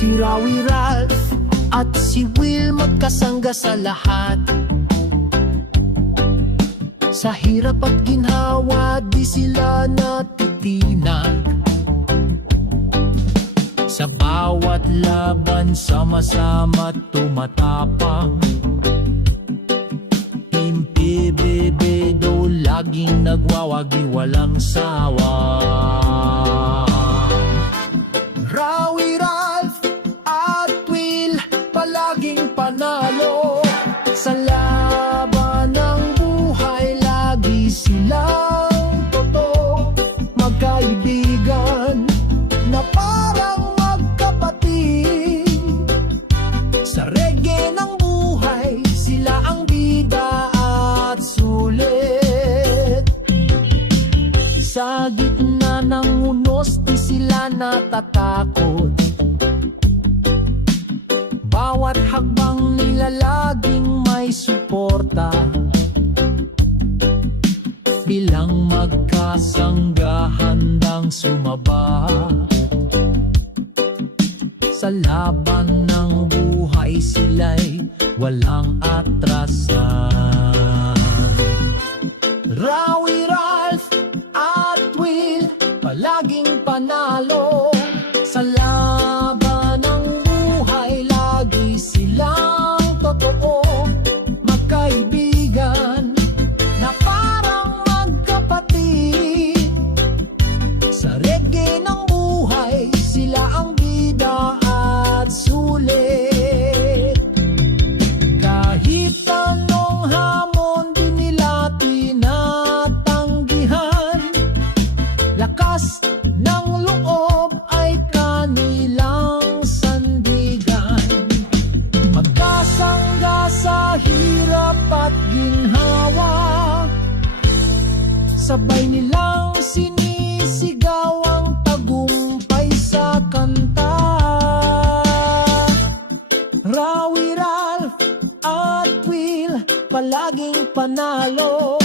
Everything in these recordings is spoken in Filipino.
Si Rawi Ralph at si Will magkasangga sa lahat. Sa hirap at ginhawa di sila natitinag. Sa bawat laban sama-sama tumatapang. Team PBB do laging nagwawagi walang sawa. Rawi Ralph at Will palaging panalo. Sa laban ng buhay lagi silang totoo. Magkaibigan na parang magkapatid. Sa reggae ng buhay sila ang bida at sulit. Sa gitna ng unos di sila natatakot. Bawat hakbang nila laging may suporta. Bilang magkasangga handang sumaba. Sa laban ng buhay sila'y walang atrasan. Rawi Ralph at Will palaging panalo. Sa laban ng buhay lagi silang totoo. Magkaibigan na parang magkapatid. Sa reggae ng buhay sila ang bida at sulit. Kahit anong hamon di nila tinatanggihan. Lakas ng loob ay kanilang sandigan. Magkasangga sa hirap at ginhawa. Sabay nilang sinisigaw ang tagumpay sa kanta. Rawi Ralph at Will palaging panalo.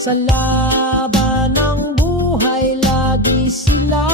Sa laban ng buhay lagi sila